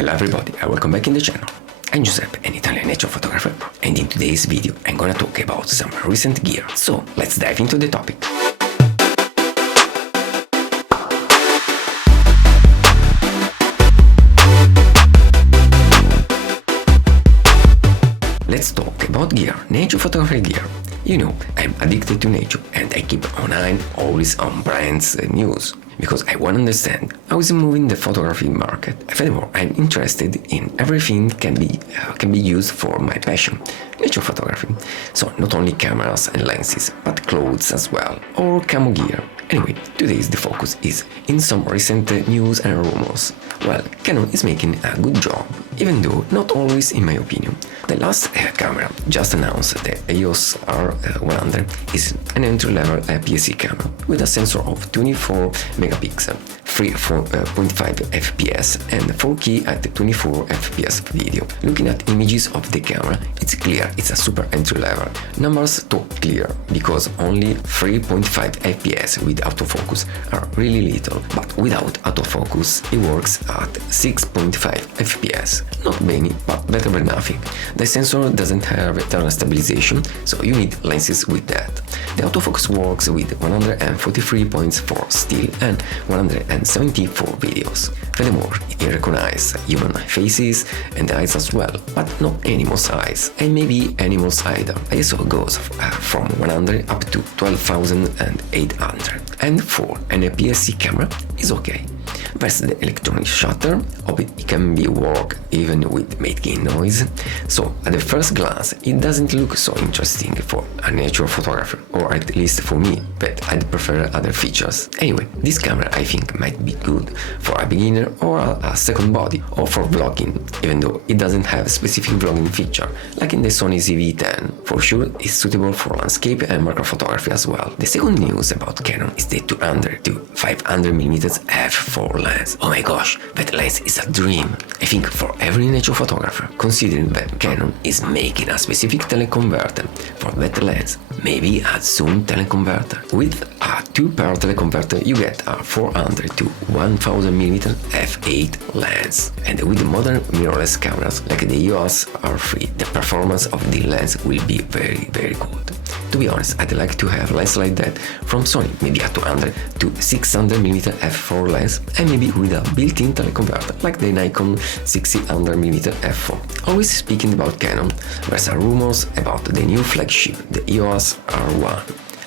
Hello everybody and welcome back in the channel. I'm Giuseppe, an Italian nature photographer, and in today's video I'm gonna talk about some recent gear. So let's dive into the topic. Let's talk about gear, nature photography gear. You know, I'm addicted to nature and I keep an eye always on brands and news, because I want to understand how is moving the photography market. Furthermore, I'm interested in everything can be used for my passion, nature photography. So not only cameras and lenses, but clothes as well, or camo gear. Anyway, today's the focus is in some recent news and rumors. Well, Canon is making a good job, even though not always in my opinion. The last camera just announced, the EOS R100, is an entry-level APS-C camera with a sensor of 24 megapixels, 3.5 fps and 4K at 24 fps video. Looking at images of the camera, it's clear it's a super entry-level. Numbers talk clear, because only 3.5 fps with autofocus are really little, but without autofocus it works at 6.5 fps. Not many, but better than nothing. The sensor doesn't have internal stabilization, so you need lenses with that. The autofocus works with 143 points for still and 174 videos. Furthermore, it recognizes human faces and eyes as well, but not animals' eyes, and maybe animals either. ISO goes from 100 up to 12,800, and for an APS-C camera is okay. There's the electronic shutter, it can be work even with making noise, so at the first glance it doesn't look so interesting for a nature photographer, or at least for me, but I'd prefer other features. Anyway, this camera I think might be good for a beginner or a second body, or for vlogging, even though it doesn't have a specific vlogging feature, like in the Sony ZVE1II. For sure, it's suitable for landscape and macro photography as well. The second news about Canon is the 200 to 500mm f4 lens. Oh my gosh, that lens is a dream, I think, for every nature photographer, considering that Canon is making a specific teleconverter for that lens, maybe a zoom teleconverter. With a two-pair teleconverter you get a 400 to 1000mm f8 lens, and with modern mirrorless cameras like the EOS R3, the performance of the lens will be very good. To be honest, I'd like to have a lens like that from Sony, maybe a 200 to 600mm f4 lens, and maybe with a built-in teleconverter like the Nikon 600mm f4. Always speaking about Canon, there's rumors about the new flagship, the EOS R1.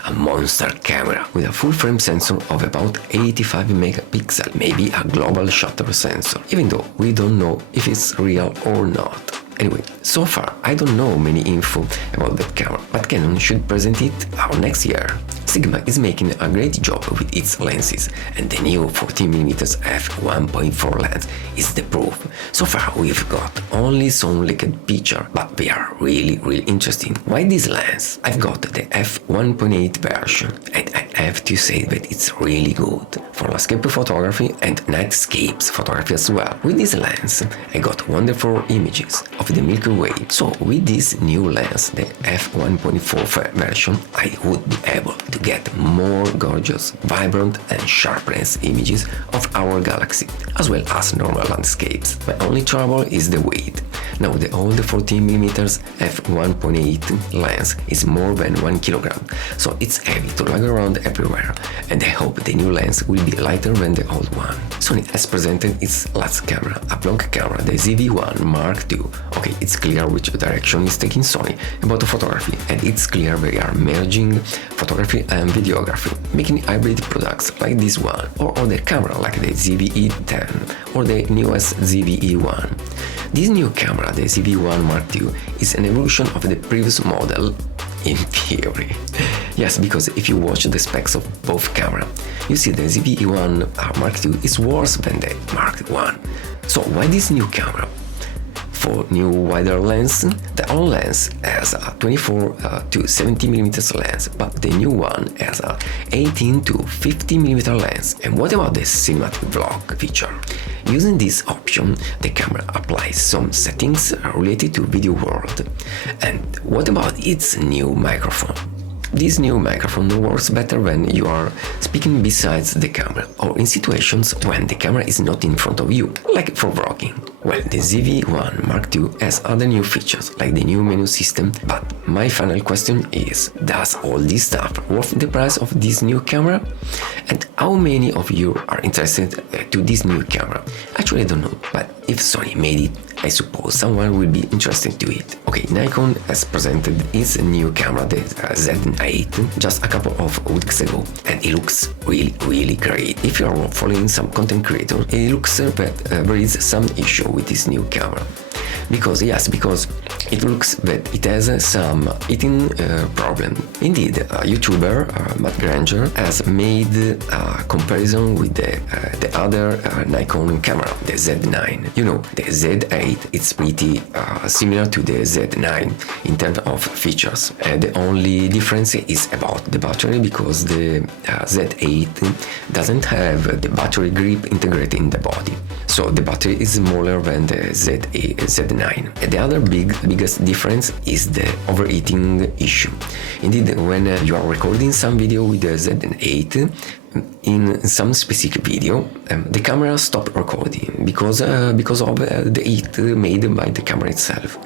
A monster camera with a full-frame sensor of about 85 megapixels, maybe a global shutter sensor, even though we don't know if it's real or not. Anyway, so far I don't know many info about that camera, but Canon should present it next year. Sigma is making a great job with its lenses, and the new 14mm f1.4 lens is the proof. So far we've got only some leaked pictures, but they are really interesting. Why this lens? I've got the f1.8 version, and I have to say that it's really good for landscape photography and nightscapes photography as well. With this lens I got wonderful images of the Milky Way. So with this new lens, the f1.4 version, I would be able to get more gorgeous, vibrant and sharpness images of our galaxy, as well as normal landscapes. My only trouble is the weight. Now the old 14mm f1.8 lens is more than 1 kilogram, so it's heavy to lug around everywhere, and I hope the new lens will be lighter than the old one. Sony has presented its last camera, a vlog camera, the ZV-E1 Mark II. Okay, it's clear which direction is taking Sony about photography, and it's clear they are merging photography and videography, making hybrid products like this one, or other camera like the ZVE-10 or the newest ZVE1. This new camera, the ZV-E1 Mark II, is an evolution of the previous model, in theory. Yes, because if you watch the specs of both cameras, you see the ZV-E1 Mark II is worse than the Mark I. So why this new camera? For new wider lens, the old lens has a 24 to 70mm lens, but the new one has a 18 to 50mm lens. And what about the cinematic vlog feature? Using this option, the camera applies some settings related to video world. And what about its new microphone? This new microphone works better when you are speaking besides the camera, or in situations when the camera is not in front of you, like for vlogging. Well, the ZV-E1II has other new features, like the new menu system, but my final question is, does all this stuff worth the price of this new camera? And how many of you are interested to this new camera? Actually, I don't know, but if Sony made it, I suppose someone will be interested to it. Okay, Nikon has presented its new camera, the Z8, just a couple of weeks ago, and it looks really great. If you are following some content creator, it looks that there is some issue with this new camera. Because it looks that it has some heating problem. Indeed, a YouTuber, Matt Granger, has made a comparison with the other Nikon camera, the Z9. You know, the Z8, it's pretty similar to the Z9 in terms of features. The only difference is about the battery, because the Z8 doesn't have the battery grip integrated in the body. So the battery is smaller than the Z9. The other biggest difference is the overheating issue. Indeed, when you are recording some video with the Z8, in some specific video, the camera stopped recording because of the heat made by the camera itself.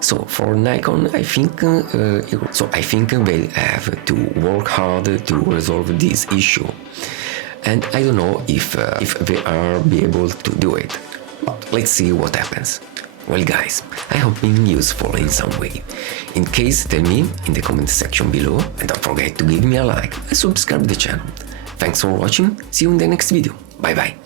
So for Nikon, I think they have to work hard to resolve this issue, and I don't know if they are be able to do it. But let's see what happens. Well guys, I hope being useful in some way. In case, tell me in the comment section below, and don't forget to give me a like and subscribe to the channel. Thanks for watching, see you in the next video, bye bye!